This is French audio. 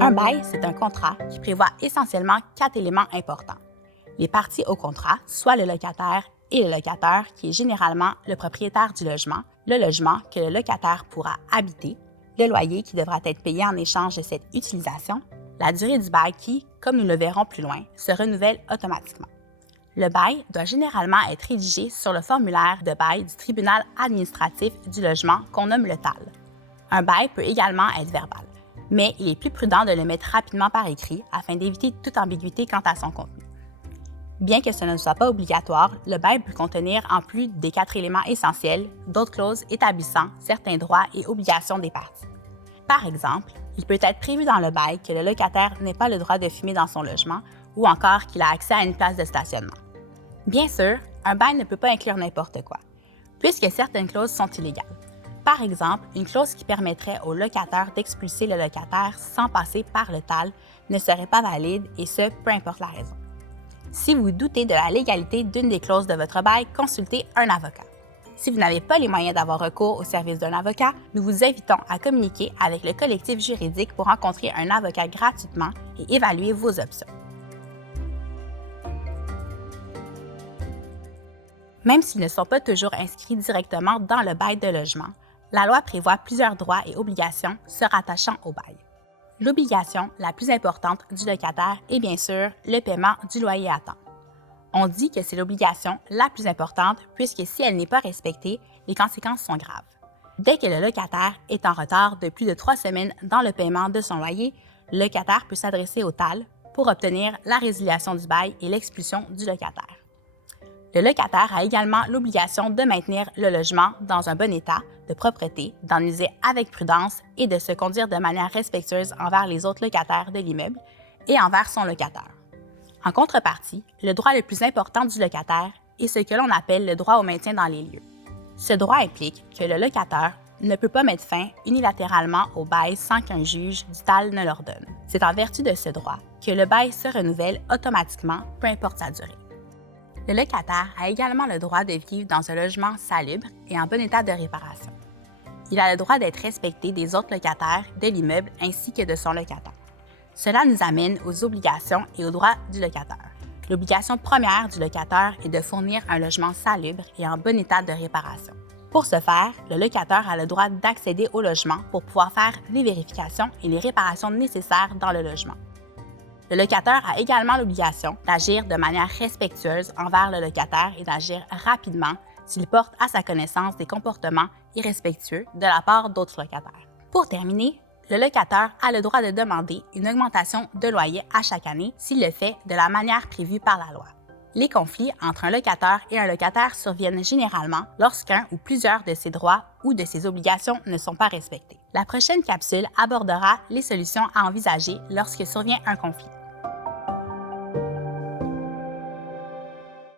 Un bail, c'est un contrat qui prévoit essentiellement 4 éléments importants. Les parties au contrat, soit le locataire et le locateur, qui est généralement le propriétaire du logement, le logement que le locataire pourra habiter, le loyer qui devra être payé en échange de cette utilisation, la durée du bail qui, comme nous le verrons plus loin, se renouvelle automatiquement. Le bail doit généralement être rédigé sur le formulaire de bail du tribunal administratif du logement qu'on nomme le TAL. Un bail peut également être verbal, mais il est plus prudent de le mettre rapidement par écrit afin d'éviter toute ambiguïté quant à son contenu. Bien que ce ne soit pas obligatoire, le bail peut contenir, en plus des 4 éléments essentiels, d'autres clauses établissant certains droits et obligations des parties. Par exemple, il peut être prévu dans le bail que le locataire n'ait pas le droit de fumer dans son logement ou encore qu'il a accès à une place de stationnement. Bien sûr, un bail ne peut pas inclure n'importe quoi, puisque certaines clauses sont illégales. Par exemple, une clause qui permettrait au locataire d'expulser le locataire sans passer par le TAL ne serait pas valide et ce, peu importe la raison. Si vous doutez de la légalité d'une des clauses de votre bail, consultez un avocat. Si vous n'avez pas les moyens d'avoir recours au service d'un avocat, nous vous invitons à communiquer avec le collectif juridique pour rencontrer un avocat gratuitement et évaluer vos options. Même s'ils ne sont pas toujours inscrits directement dans le bail de logement, la loi prévoit plusieurs droits et obligations se rattachant au bail. L'obligation la plus importante du locataire est bien sûr le paiement du loyer à temps. On dit que c'est l'obligation la plus importante puisque si elle n'est pas respectée, les conséquences sont graves. Dès que le locataire est en retard de plus de 3 semaines dans le paiement de son loyer, le locataire peut s'adresser au TAL pour obtenir la résiliation du bail et l'expulsion du locataire. Le locataire a également l'obligation de maintenir le logement dans un bon état de propreté, d'en user avec prudence et de se conduire de manière respectueuse envers les autres locataires de l'immeuble et envers son locataire. En contrepartie, le droit le plus important du locataire est ce que l'on appelle le droit au maintien dans les lieux. Ce droit implique que le locataire ne peut pas mettre fin unilatéralement au bail sans qu'un juge du TAL ne l'ordonne. C'est en vertu de ce droit que le bail se renouvelle automatiquement, peu importe sa durée. Le locataire a également le droit de vivre dans un logement salubre et en bon état de réparation. Il a le droit d'être respecté des autres locataires de l'immeuble ainsi que de son locataire. Cela nous amène aux obligations et aux droits du locataire. L'obligation première du locataire est de fournir un logement salubre et en bon état de réparation. Pour ce faire, le locataire a le droit d'accéder au logement pour pouvoir faire les vérifications et les réparations nécessaires dans le logement. Le locataire a également l'obligation d'agir de manière respectueuse envers le locataire et d'agir rapidement s'il porte à sa connaissance des comportements irrespectueux de la part d'autres locataires. Pour terminer, le locataire a le droit de demander une augmentation de loyer à chaque année s'il le fait de la manière prévue par la loi. Les conflits entre un locataire et un locataire surviennent généralement lorsqu'un ou plusieurs de ses droits ou de ses obligations ne sont pas respectés. La prochaine capsule abordera les solutions à envisager lorsque survient un conflit.